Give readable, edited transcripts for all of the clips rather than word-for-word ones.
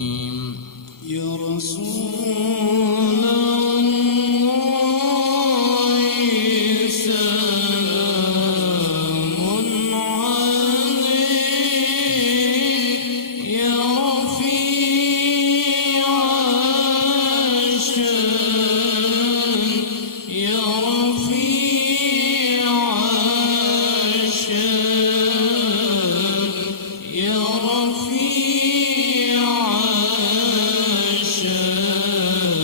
يا رسول الله سلام عليك يا رفيع الشان يا رفيع الشان يا رفيع الشان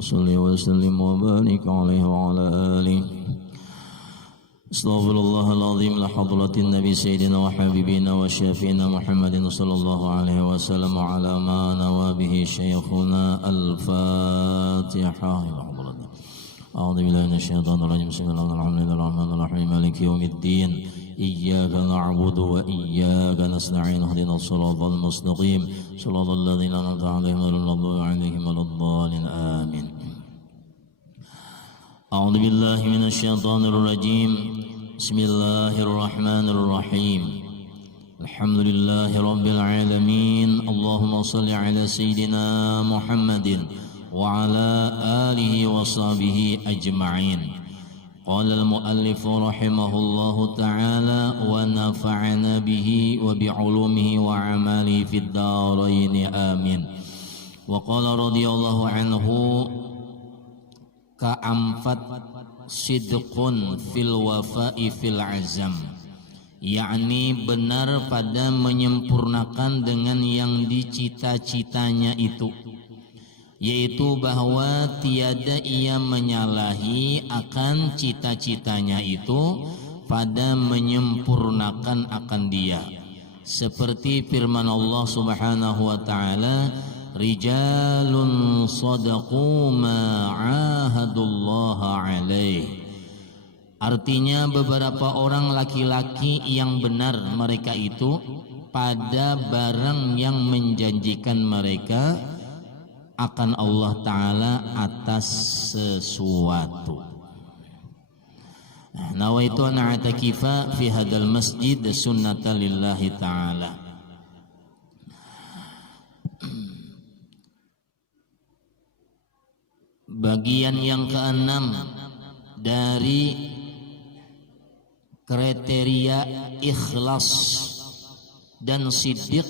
صل وسلم وبارك عليه وعلى آله. استغفر الله العظيم لحضرة النبي سيدنا وحبيبنا وشافينا محمد صلى الله عليه وسلم على ما نوى به شيخنا. الفاتحة. أعوذ بالله من الشيطان الرجيم. بسم الله الرحمن الرحيم. مالك يوم الدين. إياك نعبد وإياك نستعين. اهدنا الصراط المستقيم صراط الذين أنعمت عليهم غير المغضوب عليهم ولا الضالين. آمين. أعوذ بالله من الشيطان الرجيم. بسم الله الرحمن الرحيم. الحمد لله رب العالمين. اللهم صل على سيدنا محمد وعلى آله وصحبه أجمعين. قال المؤلف رحمه الله تعالى ونفعنا به وبعلومه وعماله في الدارين آمين. وقال رضي الله عنه keempat sidqun fil wafa'i fil azam, yakni benar pada menyempurnakan dengan yang dicita-citanya itu, yaitu bahwa tiada ia menyalahi akan cita-citanya itu pada menyempurnakan akan dia, seperti firman Allah Subhanahu wa taala, rijalun sadaqu ma ahadullaha alaih. Artinya beberapa orang laki-laki yang benar mereka itu pada barang yang menjanjikan mereka akan Allah Ta'ala atas sesuatu. Nawaitu an a'takifa fi hadal masjid sunnata lillahi ta'ala. Bagian yang keenam dari kriteria ikhlas dan siddiq.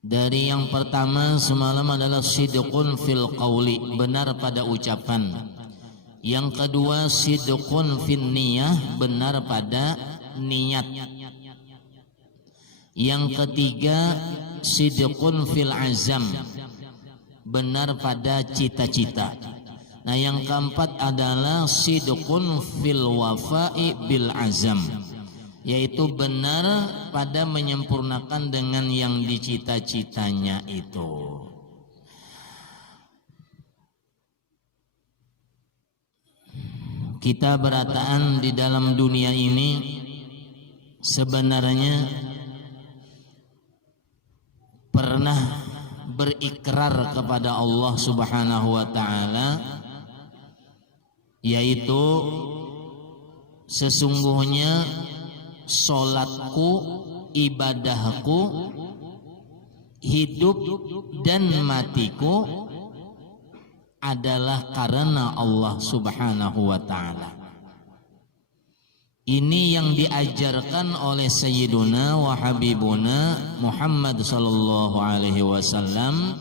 Dari yang pertama semalam adalah sidqun fil qawli, benar pada ucapan. Yang kedua sidqun fin niyah, benar pada niat. Yang ketiga sidqun fil azam, benar pada cita-cita. Nah, yang keempat adalah sidqun fil wafa'i bil azam, yaitu benar pada menyempurnakan dengan yang dicita-citanya itu. Kita berataan di dalam dunia ini sebenarnya pernah berikrar kepada Allah Subhanahu wa taala, yaitu sesungguhnya sholatku, ibadahku, hidup dan matiku adalah karena Allah Subhanahu wa ta'ala. Ini yang diajarkan oleh Sayyiduna wa Habibuna Muhammad sallallahu alaihi wasallam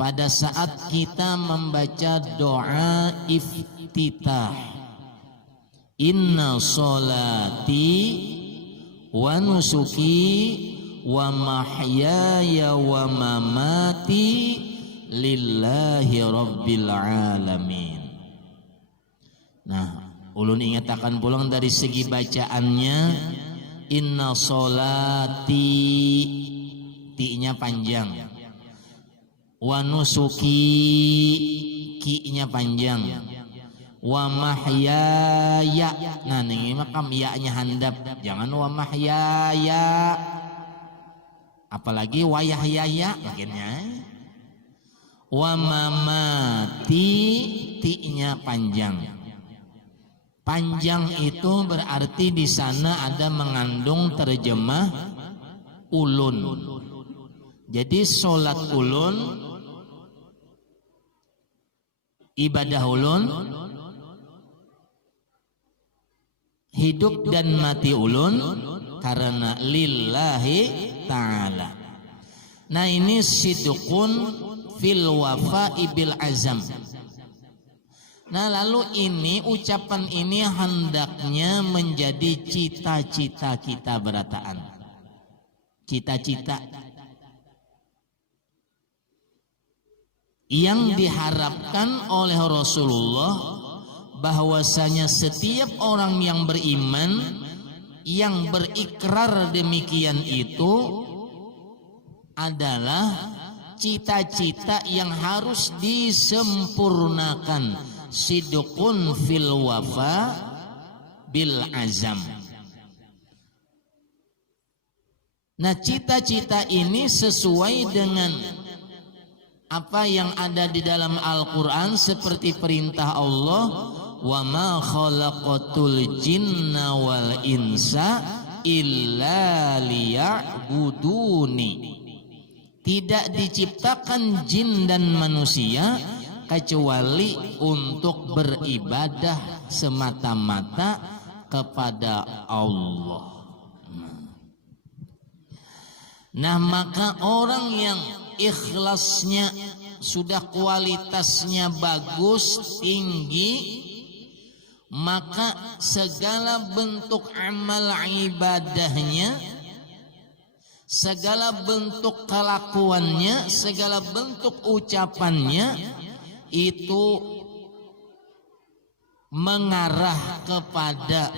pada saat kita membaca doa iftitah. Inna sholati wa nusuki wa mahyaya wa mamati lillahi rabbil alamin. Nah, ulun ingatakan pulang dari segi bacaannya, inna sholati, ti-nya panjang, wa nusuki, ki-nya panjang, wa mahyaya, nah ini makam ya-nya handap, jangan wa mahyaya, apalagi wa yahyaya bagiannya, wa mamati, ti-nya panjang. Panjang itu berarti di sana ada mengandung terjemah ulun. Jadi sholat ulun, ibadah ulun, hidup dan mati ulun karena lillahi ta'ala. Nah ini sidqun fil wafa'i bil azam. Nah lalu ini ucapan ini hendaknya menjadi cita-cita kita berataan. Cita-cita yang diharapkan oleh Rasulullah, bahwasanya setiap orang yang beriman yang berikrar demikian itu adalah cita-cita yang harus disempurnakan. Sidqun fil wafa bil azam. Nah cita-cita ini sesuai dengan apa yang ada di dalam Al-Quran, seperti perintah Allah, wa ma khalaqatul jinna wal insa illa liya'buduni. Tidak diciptakan jin dan manusia kecuali untuk beribadah semata-mata kepada Allah. Nah maka orang yang ikhlasnya sudah kualitasnya bagus, tinggi, maka segala bentuk amal ibadahnya, segala bentuk kelakuannya, segala bentuk ucapannya itu mengarah kepada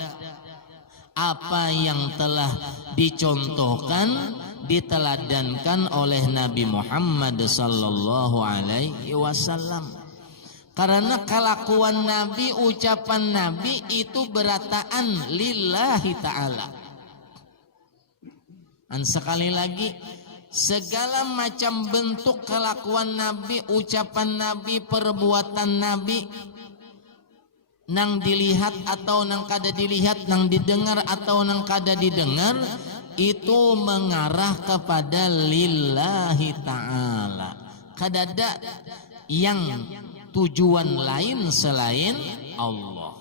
apa yang telah dicontohkan, diteladankan oleh Nabi Muhammad sallallahu alaihi wasallam. Karena kelakuan Nabi, ucapan Nabi itu berataan lillahi ta'ala. Dan sekali lagi, segala macam bentuk kelakuan Nabi, ucapan Nabi, perbuatan Nabi, nang dilihat atau nang kada dilihat, nang didengar atau nang kada didengar, itu mengarah kepada lillahi ta'ala. Kadada yang tujuan lain selain Allah.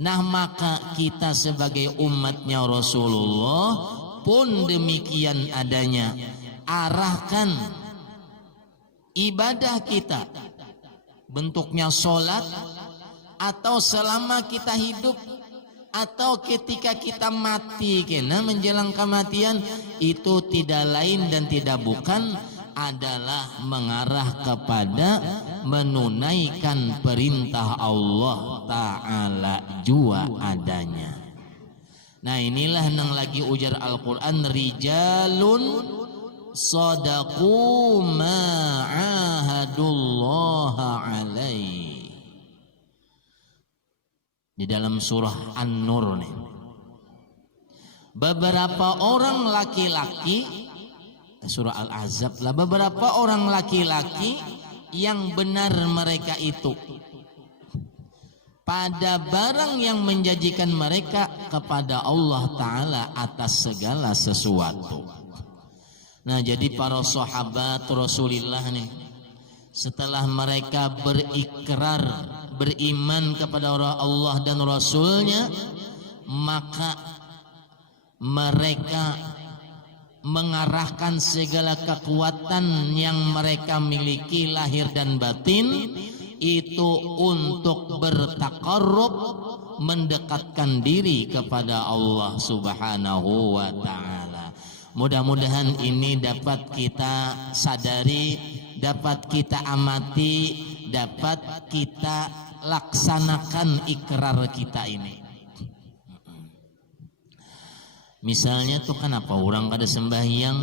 Nah maka kita sebagai umatnya Rasulullah pun demikian adanya. Arahkan ibadah kita, bentuknya sholat, atau selama kita hidup, atau ketika kita mati kena menjelang kematian, itu tidak lain dan tidak bukan adalah mengarah kepada menunaikan perintah Allah Ta'ala jua adanya. Nah inilah yang lagi ujar Al-Quran, rijalun sadaqu ma'ahadullaha alaih. Di dalam surah An-Nur nih, beberapa orang laki-laki, surah Al-Ahzab lah, beberapa orang laki-laki yang benar mereka itu pada barang yang menjanjikan mereka kepada Allah Ta'ala atas segala sesuatu. Nah jadi para sahabat Rasulullah nih, setelah mereka berikrar beriman kepada Allah dan Rasulnya, maka mereka mengarahkan segala kekuatan yang mereka miliki lahir dan batin itu untuk bertaqarrub, mendekatkan diri kepada Allah Subhanahu wa taala. Mudah-mudahan ini dapat kita sadari, dapat kita amati, dapat kita laksanakan ikrar kita ini. Misalnya tuh kenapa orang kada sembahyang?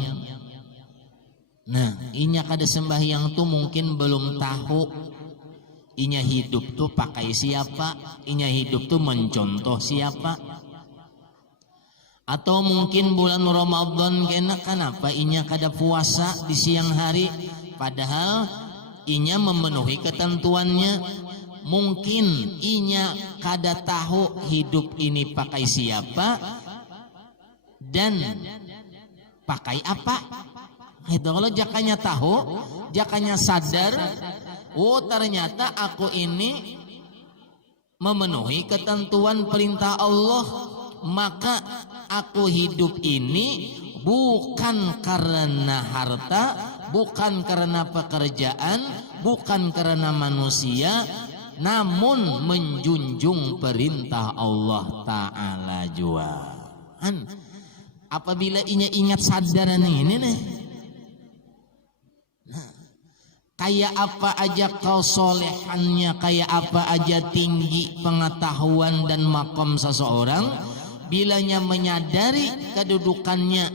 Nah, inya kada sembahyang tuh mungkin belum tahu inya hidup tuh pakai siapa, inya hidup tuh mencontoh siapa. Atau mungkin bulan Ramadan kena kenapa inya kada puasa di siang hari, padahal inya memenuhi ketentuannya. Mungkin inya kada tahu hidup ini pakai siapa dan pakai apa. Itu kalau jakanya tahu, jakanya sadar, oh ternyata aku ini memenuhi ketentuan perintah Allah, maka aku hidup ini bukan karena harta, bukan karena pekerjaan, bukan karena manusia, namun menjunjung perintah Allah Ta'ala jua. Apabila inya ingat sadaran ini nih, kayak apa aja kesolehannya, kayak apa aja tinggi pengetahuan dan makom seseorang, bilanya menyadari kedudukannya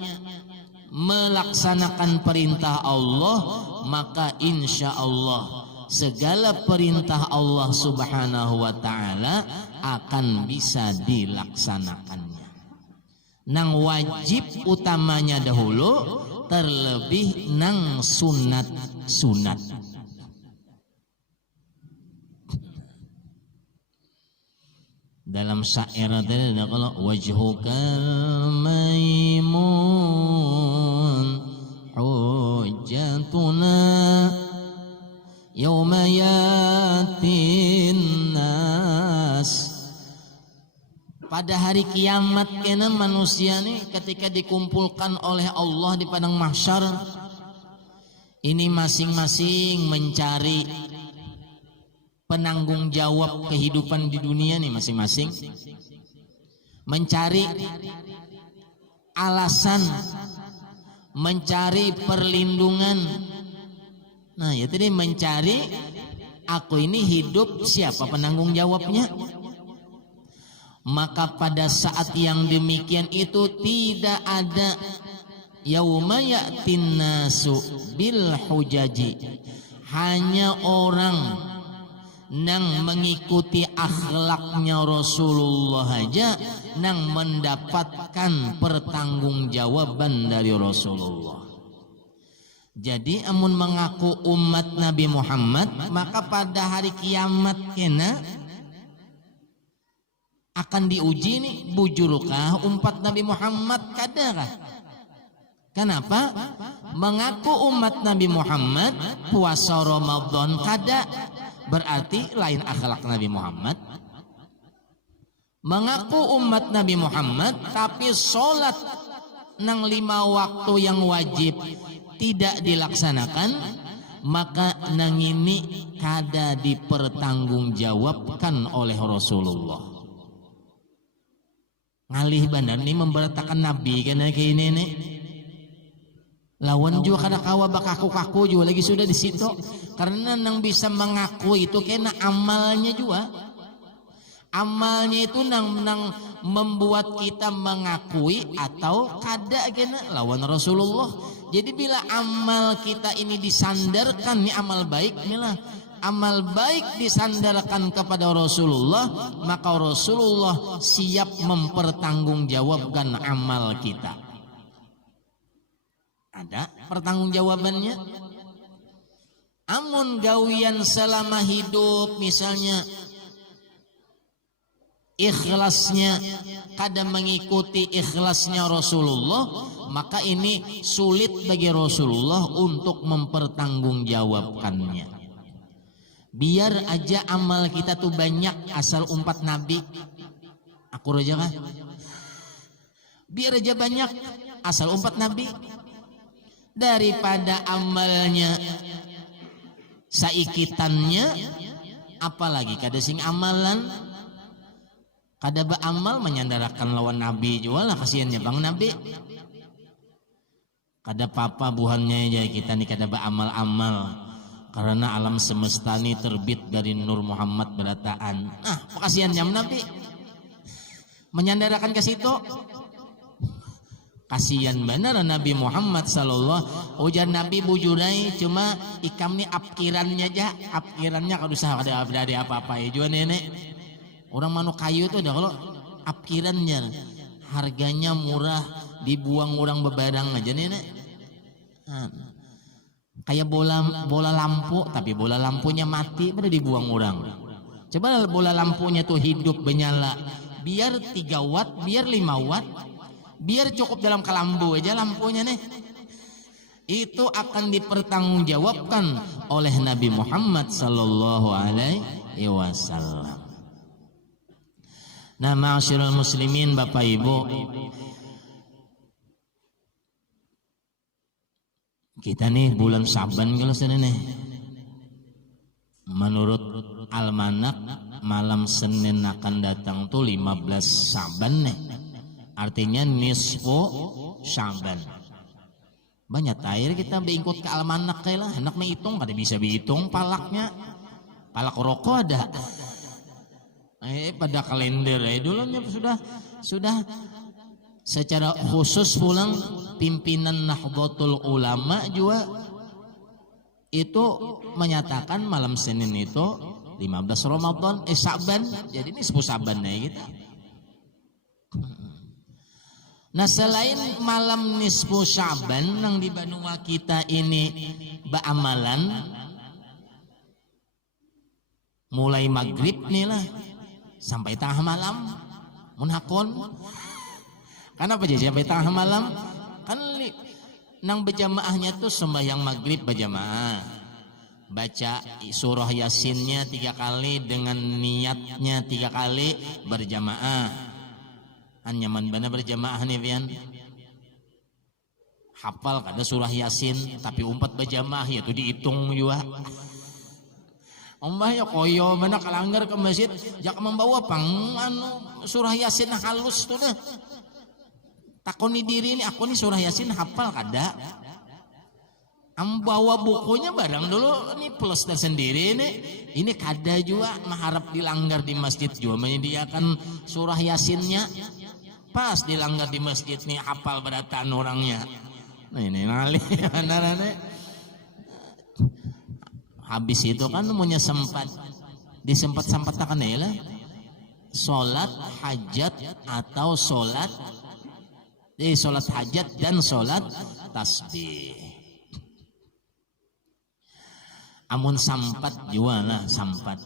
melaksanakan perintah Allah, maka insya Allah segala perintah Allah Subhanahu wa ta'ala akan bisa dilaksanakannya. Nang wajib utamanya dahulu, terlebih nang sunat-sunat. Dalam syair tadi ada kalau wajhuka maimun hujjatuna yauma yatin nas. Pada hari kiamat kena manusia nih ketika dikumpulkan oleh Allah di padang mahsyar, ini masing-masing mencari penanggung jawab kehidupan di dunia nih, masing-masing mencari alasan, mencari perlindungan. Nah ya tadi mencari, aku ini hidup siapa penanggung jawabnya. Maka pada saat yang demikian itu tidak ada yauma ya'tin nasu bil hujaji, hanya orang nang mengikuti akhlaknya Rasulullah aja nang mendapatkan pertanggungjawaban dari Rasulullah. Jadi amun mengaku umat Nabi Muhammad, maka pada hari kiamat kena akan diuji nih, bujurukah umat Nabi Muhammad kadakah? Kenapa? Mengaku umat Nabi Muhammad puasa Ramadan kada, berarti lain akhlak Nabi Muhammad. Mengaku umat Nabi Muhammad tapi sholat nang 5 waktu yang wajib tidak dilaksanakan, maka nang ini kada dipertanggungjawabkan oleh Rasulullah. Ngalih bandar ini memberitakan Nabi karena kayak ini nih. Lawan juga kada kawa bakaku-kaku juga lagi sudah di situ. Karena nang bisa mengaku itu kena amalnya juga. Amalnya itu nang membuat kita mengakui atau kada kena lawan Rasulullah. Jadi bila amal kita ini disandarkan nih amal baik inilah. Amal baik disandarkan kepada Rasulullah, maka Rasulullah siap mempertanggungjawabkan amal kita. Ada pertanggungjawabannya. Amun gawian selama hidup misalnya ikhlasnya kada mengikuti ikhlasnya Rasulullah, maka ini sulit bagi Rasulullah untuk mempertanggungjawabkannya. Biar aja amal kita tuh banyak asal umpat Nabi. Aku aja kan? Biar aja banyak asal umpat Nabi. Daripada amalnya saikitannya, apalagi kada sing amalan Kada beramal menyandarakan lawan Nabi juga lah, kasihannya bang Nabi. Kada apa-apa buhannya aja kita nih kada beramal-amal. Karena alam semesta ini terbit dari Nur Muhammad berataan. Nah, kasihan jam Nabi. Menyandarakan ke situ. Kasihan benar Nabi Muhammad sallallahu ujar Nabi bujurai cuma ikam nih apkirannya aja. Apkirannya kalau usah ada apa-apa ya juga nenek. Orang manuk kayu itu dah kalau apkirannya harganya murah dibuang orang bebarang aja nenek. Kayak bola lampu tapi bola lampunya mati pada dibuang orang. Coba bola lampunya tuh hidup menyala biar 3 watt biar 5 watt biar cukup dalam kelambu aja lampunya nih. Itu akan dipertanggungjawabkan oleh Nabi Muhammad sallallahu alaihi wasallam. Nah, ma'asyiral muslimin Bapak Ibu, kita nih bulan Saban kalau sana nih. Menurut almanak malam Senin akan datang tuh 15 Saban nih. Artinya nisfu Saban. Banyak air kita berikut ke almanak kayak lah. Enak menghitung, kada bisa dihitung palaknya. Palak rokok ada. Pada kalender dulunya sudah secara khusus pulang pimpinan Nahdlatul Ulama juga itu menyatakan malam Senin itu 15 Ramadan Saban, jadi ini 10 Saban ya kita. Nah, selain malam nisfu Saban yang di Banua kita ini beramalan mulai maghrib nih lah sampai tengah malam munhakon. Kenapa jadi sampai tengah malam? Kan nang berjamaahnya tuh sembahyang maghrib berjamaah, baca surah Yasinnya 3 kali dengan niatnya 3 kali berjamaah. Nyaman bana berjamaah nih pian. Hafal kada surah Yasin tapi umpat berjamaah ya tuh dihitung juga. Ombah ya koyo mana kalanggar ke masjid jak membawa surah Yasin halus tuh dah. Takoni diri ini aku nih surah Yasin hafal kada. Bawa bukunya barang dulu ini plus tersendiri nih. Ini kada juga mengharap dilanggar di masjid juga menyediakan surah Yasinnya. Pas dilanggar di masjid nih hafal berataan orangnya. Nah ini ngalih anak-anak. Habis itu kan punya sempat disempat-sempatkan ya lah sholat hajat atau sholat hajat dan sholat tasbih. Amun sampat juga lah sampat.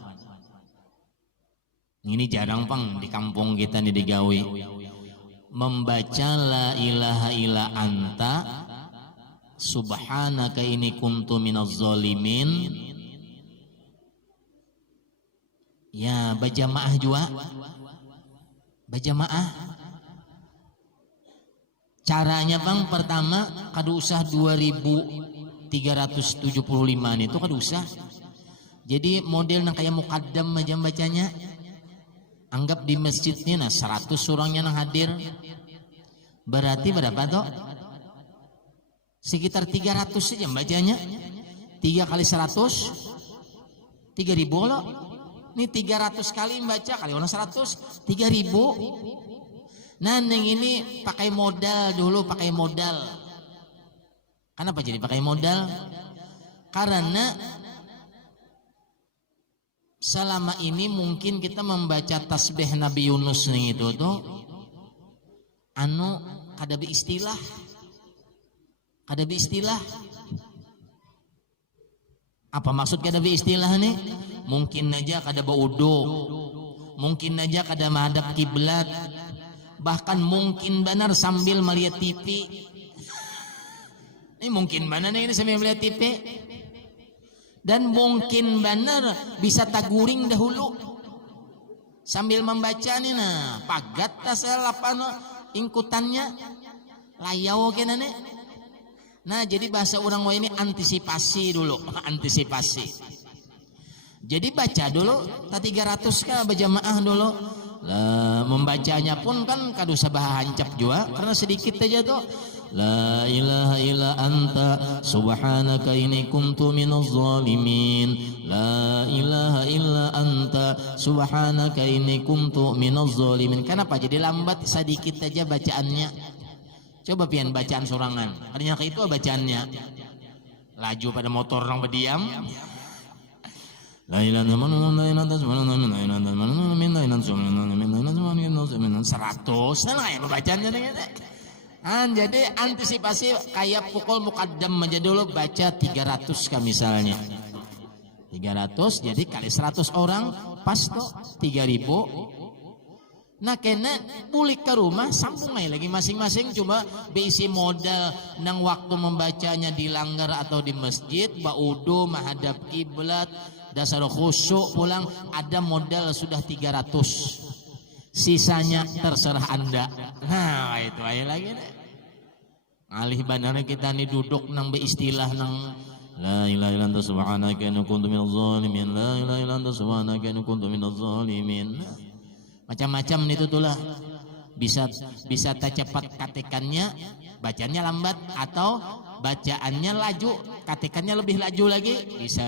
Ini jarang pang di kampung kita nih digawi. Membaca la ilaha illa anta subhanaka ini kuntu minaz zalimin. Ya, berjamaah juga. Berjamaah. Caranya bang pertama kada usah 2375 itu kada usah. Jadi model nang kayak mukaddam aja bacanya. Anggap di masjidnya nah 100 orangnya nang hadir. Berarti berapa toh? Sekitar 300 saja bacanya. 3 kali 100 3.000 loh. Ini 300 kali baca kali orang 100 3.000. Nah yang ini pakai modal dulu, pakai modal. Kenapa jadi pakai modal? Karena selama ini mungkin kita membaca tasbih Nabi Yunus nih itu tuh kada beristilah. Kada beristilah. Apa maksud kada beristilah nih? Mungkin aja kada baudo, mungkin aja kada menghadap kiblat, bahkan mungkin benar sambil melihat TV. Ini mungkin benar ini sambil melihat TV, dan mungkin benar bisa taguring dahulu sambil membaca nih nah pagat tasal apa no ingkutannya layau kena nih. Nah jadi bahasa orang ini antisipasi dulu, antisipasi. Jadi baca dulu, 300 kah berjamaah dulu. Membacanya pun kan kadu sabah hancap juga karena sedikit aja tuh. La ilaha illa anta subhanaka inni kuntu minaz zalimin. La ilaha illa anta subhanaka inni kuntu minaz zalimin. Kenapa jadi lambat sedikit aja bacaannya? Coba pian bacaan sorangan. Artinya itu bacaannya. Laju pada motor orang berdiam. La ilaha illallah 100 lah ya pembacanya. Jadi antisipasi kayak pukul mukaddam aja dulu baca 300 kan misalnya 300 jadi kali 100 orang pas tuh 3000. Nah kena pulik ke rumah sambung aja lagi masing-masing coba beisi modal nang waktu membacanya di langgar atau di masjid baudu menghadap kiblat dasar khusyuk pulang ada modal sudah 300. Sisanya terserah Anda. Nah itu aja lagi deh. Alih bandara kita nih duduk nang beristilah nang la ilaha illa anta subhanaka inni kuntu minaz zalimin. La ilaha illa anta subhanaka inni kuntu minaz zalimin. Macam-macam itu tulah. Bisa tak cepat katikannya, bacanya lambat atau bacaannya laju, katikannya lebih laju lagi bisa.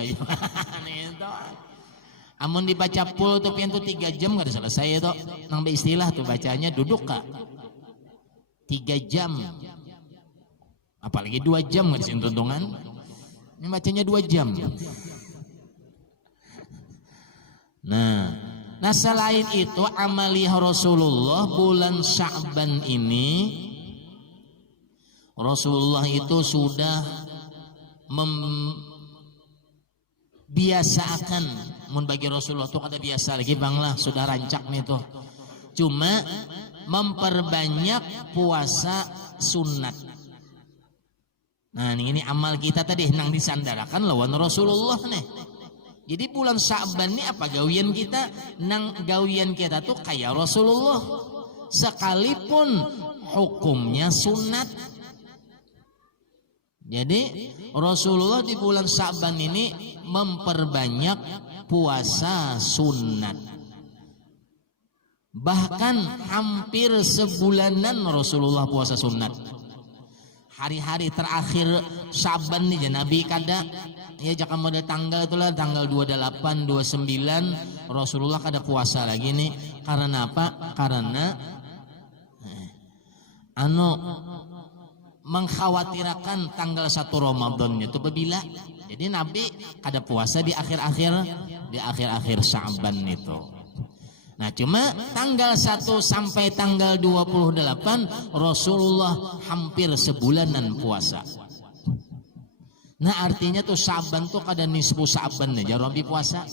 Amun dibaca pul tuh pian tuh 3 jam gak selesai itu. Nang istilah tuh bacanya duduk kak 3 jam. Apalagi 2 jam gak disini tuntungan. Ini bacanya 2 jam. Nah selain itu amaliyah Rasulullah bulan Sya'ban ini Rasulullah itu sudah biasakan mun bagi Rasulullah tuh kada biasa lagi bang lah sudah rancak nih tuh cuma memperbanyak puasa sunat. Nah ini amal kita tadi nang disandarakan lawan Rasulullah nih. Jadi bulan Sya'ban ini apa gawian kita? Nang gawian kita tuh kayak Rasulullah sekalipun hukumnya sunat. Jadi Rasulullah di bulan Sya'ban ini memperbanyak puasa sunat. Bahkan hampir sebulanan Rasulullah puasa sunat. Hari-hari terakhir Sya'ban nih Nabi kada ya jangan model tanggal itulah tanggal 28, 29 Rasulullah kada puasa lagi nih. Karena apa? Karena mengkhawatirkan tanggal 1 Ramadan itu berbila. Jadi Nabi kada puasa di akhir-akhir Sya'ban itu. Nah cuma tanggal 1 sampai tanggal 28 Rasulullah hampir sebulanan puasa. Nah artinya tuh Sya'ban tuh kada nisfu Sya'ban aja Rabi puasa.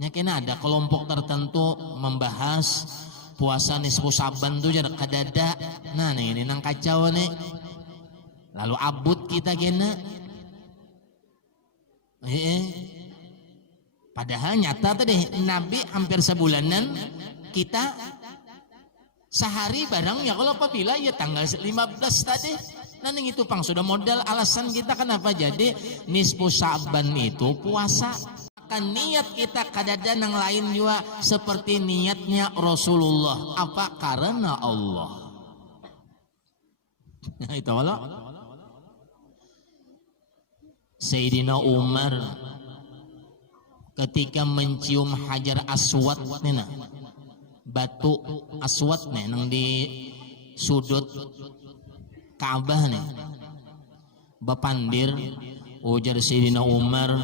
Nya kena ada kelompok tertentu membahas puasa nisfu Sya'ban tuh jadi kadada. Nah ini nang kacau nih. Lalu abut kita kena. Padahal nyata tadi Nabi hampir sebulanan kita sehari barang ya kalau apabila ya tanggal 15 tadi. Nah itu pang sudah modal alasan kita kenapa jadi nisfu Sya'ban itu puasa. Kan niat kita kadada nang lain juga seperti niatnya Rasulullah. Apa? Karena Allah. Itu Allah. Sayyidina Umar ketika mencium Hajar Aswad nih batu aswad nih nang di sudut Ka'bah nih bapandir ujar Sayyidina Umar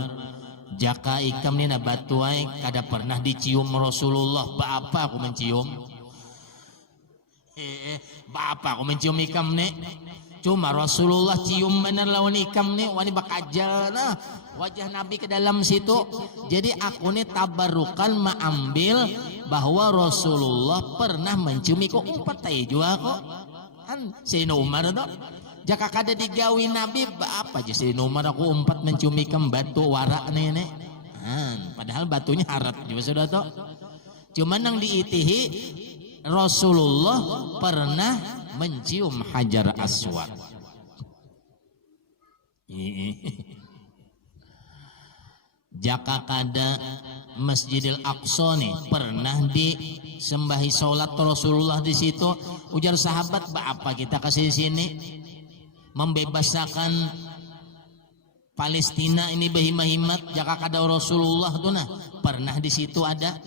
jaka ikam nih na batu ay kada pernah dicium Rasulullah bapak aku mencium bapak aku mencium ikam nih cuma Rasulullah cium bener lawan ikam nih wani bakajal nah wajah Nabi ke dalam situ. Jadi aku nih tabarukan mengambil bahwa Rasulullah pernah menciumi kok umpat tay juga kok kan Sayyidina Umar tuh jaka kada digawi Nabi apa aja Sayyidina Umar aku umpat menciumi batu warak nih padahal batunya harat juga sudah tuh cuman yang diitihi Rasulullah pernah mencium Hajar Aswad. jaka kada Masjidil Aqsa nih pernah disembahi sholat Rasulullah di situ. Ujar sahabat, apa kita kasih sini membebaskan Palestina ini behimat jaka kada Rasulullah tuh nah pernah di situ ada.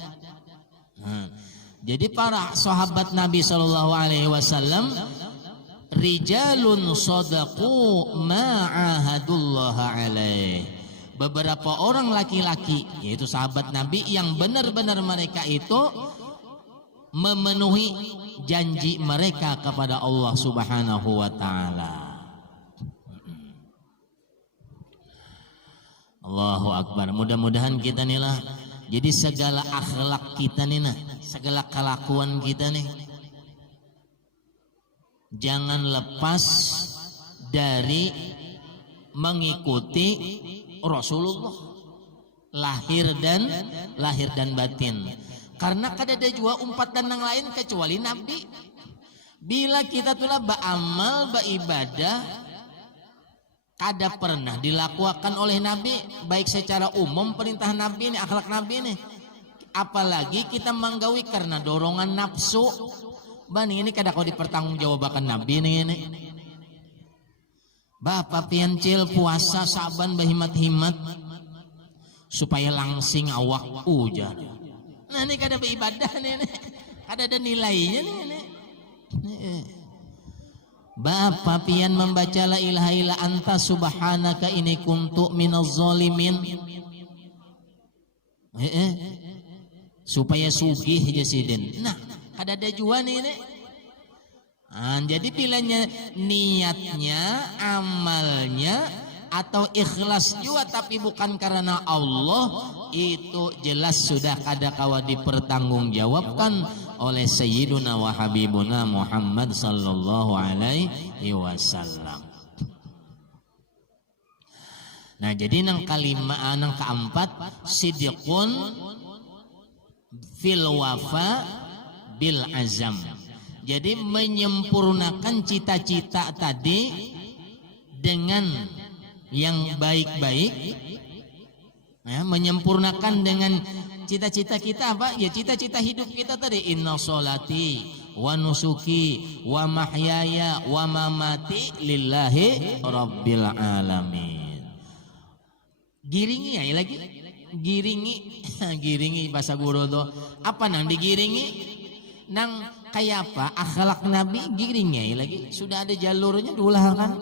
Jadi para sahabat Nabi Shallallahu Alaihi Wasallam rijalun sadaqu ma'ahadullah alaih. Beberapa orang laki-laki yaitu sahabat Nabi yang benar-benar mereka itu memenuhi janji mereka kepada Allah Subhanahu wa taala. Allahu Akbar. Mudah-mudahan kita nih lah. Jadi segala akhlak kita nih nah, segala kelakuan kita nih jangan lepas dari mengikuti Rasulullah lahir dan batin. Karena kada ada jua umpat dan yang lain kecuali Nabi. Bila kita tulah beramal, beribadah kada pernah dilakukan oleh Nabi, baik secara umum perintah Nabi ini, akhlak Nabi ini, apalagi kita menggawi karena dorongan nafsu. Bani ini kada kau dipertanggungjawabkan Nabi ini. Bapak piancil puasa saban berhimat-himat supaya langsing awak ujar. Nah ini kada beribadah nih, kada ada nilainya nih. Bapak pian membaca la ilaha illa anta subhanaka inni kuntu minaz zalimin. Supaya sugih jasidin. Nah, kada ada jua nih. Jadi bilanya niatnya, amalnya atau ikhlas juga tapi bukan karena Allah, itu jelas sudah kada kawa dipertanggungjawabkan oleh Sayyiduna wa Habibuna Muhammad sallallahu alaihi wasallam. Nah, jadi nang kalima nang keempat sidqun fil wafa bil azam. Jadi menyempurnakan cita-cita tadi dengan yang baik-baik, ya, menyempurnakan dengan cita-cita kita apa? Ya cita-cita hidup kita tadi. Inna sholati wa nusuki wa mahyaya wa mamati lillahi rabbil alamin. Giringi ya lagi. Giringi bahasa guru tuh. Apa nang digiringi? Nang kayak apa akhlak Nabi giringnya lagi sudah ada jalurnya dulu kan.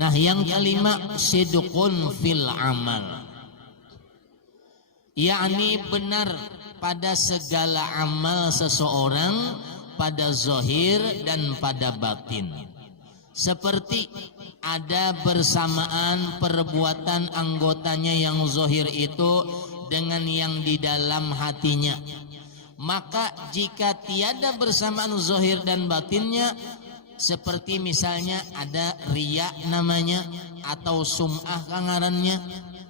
Nah yang kelima sidqun fil amal, yakni benar pada segala amal seseorang pada zahir dan pada batin. Seperti ada bersamaan perbuatan anggotanya yang zahir itu dengan yang di dalam hatinya. Maka jika tiada bersamaan zahir dan batinnya, seperti misalnya ada riya namanya atau sum'ah kangarannya,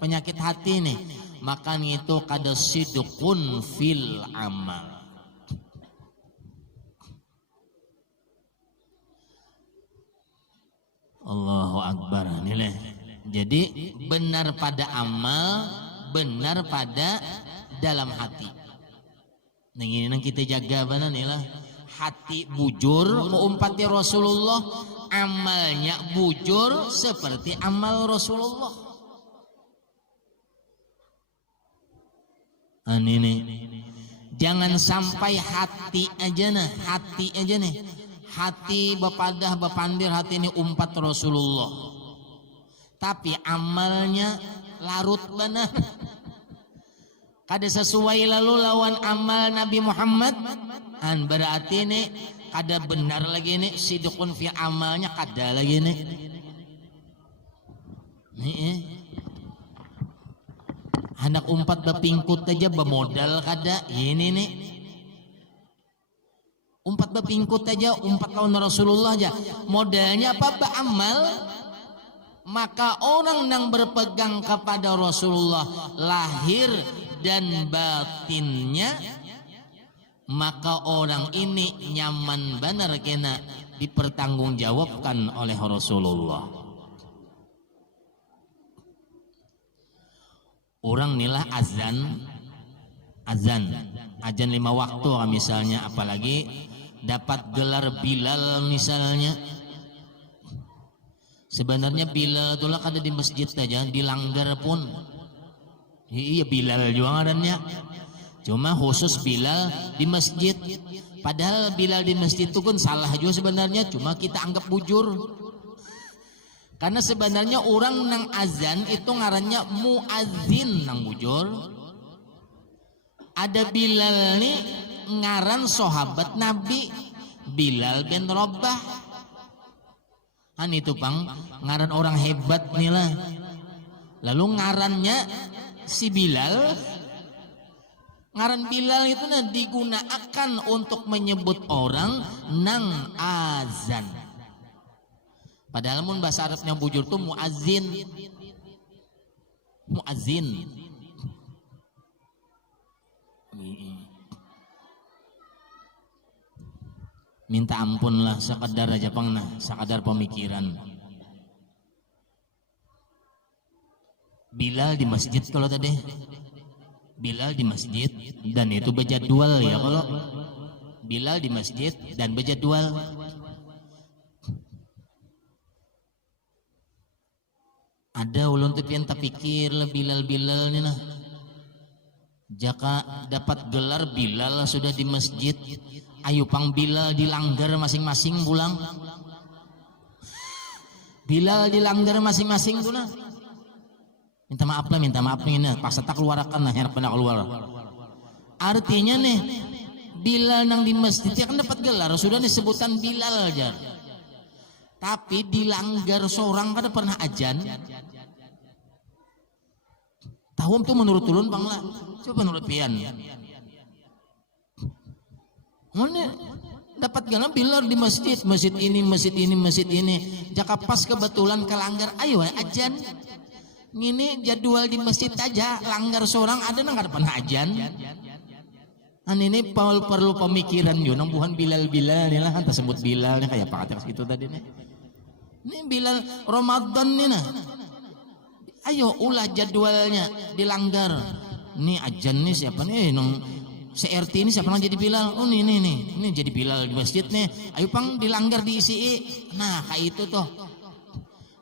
penyakit hati nih, maka itu kada sidqun fil amal. Allahu Akbar. Nilai. Jadi benar pada amal, benar pada dalam hati. Nah ini yang kita jaga benar nih lah. Hati bujur mengumpati Rasulullah, amalnya bujur seperti amal Rasulullah. Ini jangan sampai hati aja nih, hati bepadah bepandir hati ini umpat Rasulullah, tapi amalnya larut benar. Kada sesuai lalu lawan amal Nabi Muhammad, berarti ini kada benar lagi nih sidqun fi amalnya kada lagi nih. Anak umpat bepingkut aja bemodal kada ini nih. Umpat bepingkut aja umpat lawan Rasulullah aja modalnya apa beramal. Maka orang yang berpegang kepada Rasulullah lahir dan batinnya, maka orang ini nyaman benar kena dipertanggungjawabkan oleh Rasulullah. orang nilah azan 5 waktu misalnya, apalagi dapat gelar Bilal misalnya. Sebenarnya Bilal itulah ada di masjid aja, dilanggar pun. Iya Bilal juga ngarannya. Cuma khusus Bilal di masjid. Padahal Bilal di masjid itu kan salah juga sebenarnya, cuma kita anggap bujur. Karena sebenarnya orang nang azan itu ngarannya muadzin nang bujur. Ada Bilal nih ngaran sahabat Nabi Bilal bin Rabah. Itu pang ngaran orang hebat nih lah. Lalu ngarannya si Bilal, ngaran Bilal itu digunakan untuk menyebut orang nang azan. Padahal mun bahasa Arabnya bujur tuh muazin. Minta ampun lah sekadar aja pang sekadar pemikiran. Bilal di masjid kalau tadi. Bilal di masjid dan itu berjadwal ya, kalau Bilal di masjid dan berjadwal. Ada ulun tepian tak pikir lah Bilal ni nah. Jaka dapat gelar Bilal sudah di masjid, ayo pang Bilal dilanggar masing-masing pulang. Bilal dilanggar masing-masing tuh nah. Minta maaf ini pas tak keluarkan nah harap pernah keluar. Artinya nih Bilal nang di masjid ya kan dapat gelar sudah disebutan Bilal aja. Tapi dilanggar seorang kada pernah ajan. Tahu tuh menurut ulun bang lah. Coba menurut pian. Mana dapat gelar Bilal di masjid ini. Jaka pas kebetulan kelanggar, ayo ajan. Ini jadwal di masjid aja, langgar seorang ada nang kada pernah ajan. Ini perlu pemikiran yo nang buhan Bilal ni lah, kita sebut Bilal nih kayak pakai itu tadi nih. Ini Bilal Ramadan nih nah. Ayo ulah jadwalnya dilanggar. Ini ajan nih siapa nih nang CRT ini siapa nang jadi Bilal? Oh ini jadi Bilal di masjid nih. Ayo pang dilanggar diisi. Nah kayak itu tuh.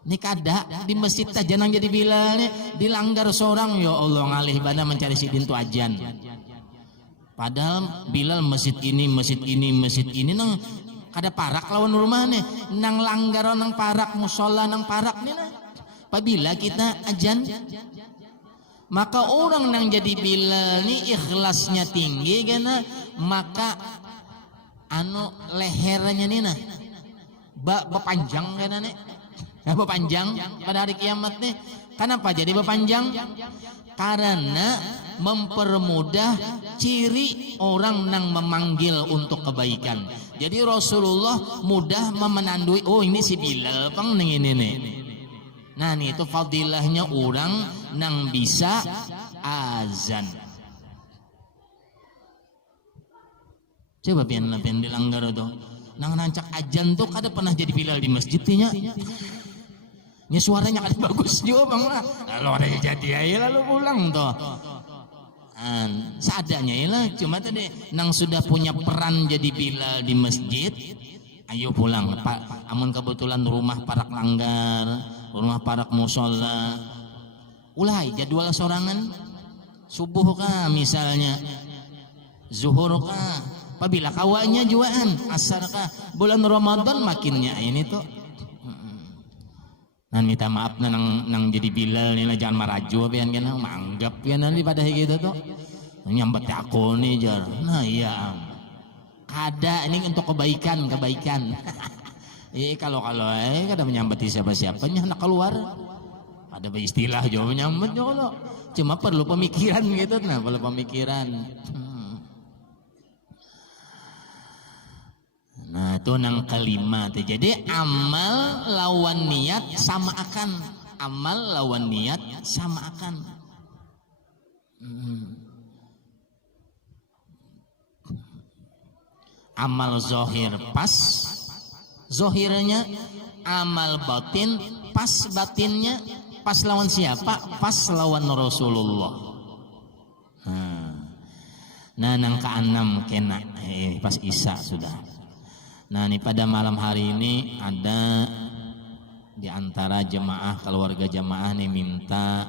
Ini kada di masjid aja nang jadi Bilal nih dilanggar seorang, ya Allah ngalih bana mencari sidin tu ajan. Padahal Bilal masjid ini nang kada parak lawan rumah nih, nang langgar nang parak musola nang parak nih nah. Apabila kita ajan, maka orang nang jadi Bilal nih ikhlasnya tinggi karena maka lehernya nih nah berpanjang karena nih. Berpanjang pada hari kiamat nih. Kenapa jadi berpanjang? Karena mempermudah ciri orang nang memanggil untuk kebaikan. Jadi Rasulullah mudah memenandui, oh ini si Bilal pang nih ini nih. Nah nih itu fadilahnya orang nang bisa azan. Coba pian dilanggar tuh. Nang nancak ajan tuh kada pernah jadi Bilal di masjidnya. Nya suaranya kada bagus juga bang lah. Lalu ada jadi aja lalu pulang tuh. Seadanya ya lah. Cuma tadi nang sudah punya peran jadi Bilal di masjid, ayo pulang. Pak, amun kebetulan rumah parak langgar, rumah parak musola, ulai jadwal sorangan, subuh kah misalnya, zuhur kah, apabila kawanya juaan, asar kah, bulan Ramadan makinnya ini tuh. Nah minta maaf nang jadi Bilal nih lah, jangan maraju pian kan manggap pian nanti pada gitu tuh nyambat aku nih jar. Nah iya kada ini untuk kebaikan kalau kada menyambati siapa-siapanya nak keluar ada istilah jauh menyambat kalau cuma perlu pemikiran gitu. Nah perlu pemikiran. Nah itu nang kelima. Jadi amal lawan niat sama akan. Amal lawan niat sama akan. Amal zohir pas zohirnya, amal batin pas batinnya. Pas lawan siapa? Pas lawan Rasulullah. Nah, nang ke-6 kena pas Isya sudah. Nah, ini pada malam hari ini ada di antara jemaah, keluarga jemaah nih minta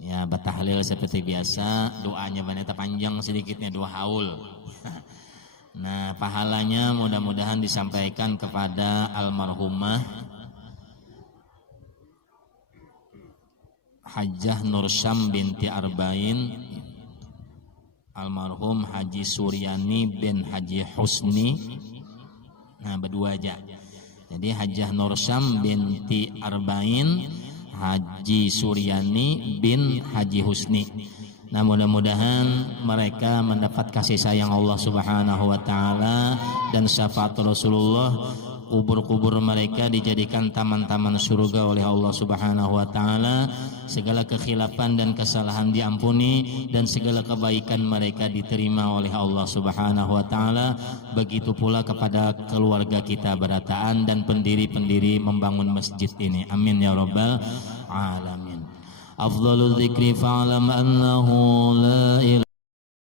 ya batahlil seperti biasa, doanya baneta panjang sedikitnya 2 haul. Nah, pahalanya mudah-mudahan disampaikan kepada almarhumah Hajjah Nursyam binti Arba'in, almarhum Haji Suryani bin Haji Husni. Nah, berdua aja. Jadi Hajjah Nursyam binti Arba'in, Haji Suryani bin Haji Husni. Nah, mudah-mudahan mereka mendapat kasih sayang Allah Subhanahu wa taala dan syafaat Rasulullah. Kubur-kubur mereka dijadikan taman-taman surga oleh Allah Subhanahu wa taala. Segala kekhilafan dan kesalahan diampuni dan segala kebaikan mereka diterima oleh Allah Subhanahu wa taala. Begitu pula kepada keluarga kita Barataan dan pendiri-pendiri membangun masjid ini. Amin ya rabbal alamin. Afdhalul dzikri fa'lam annahu la ilaha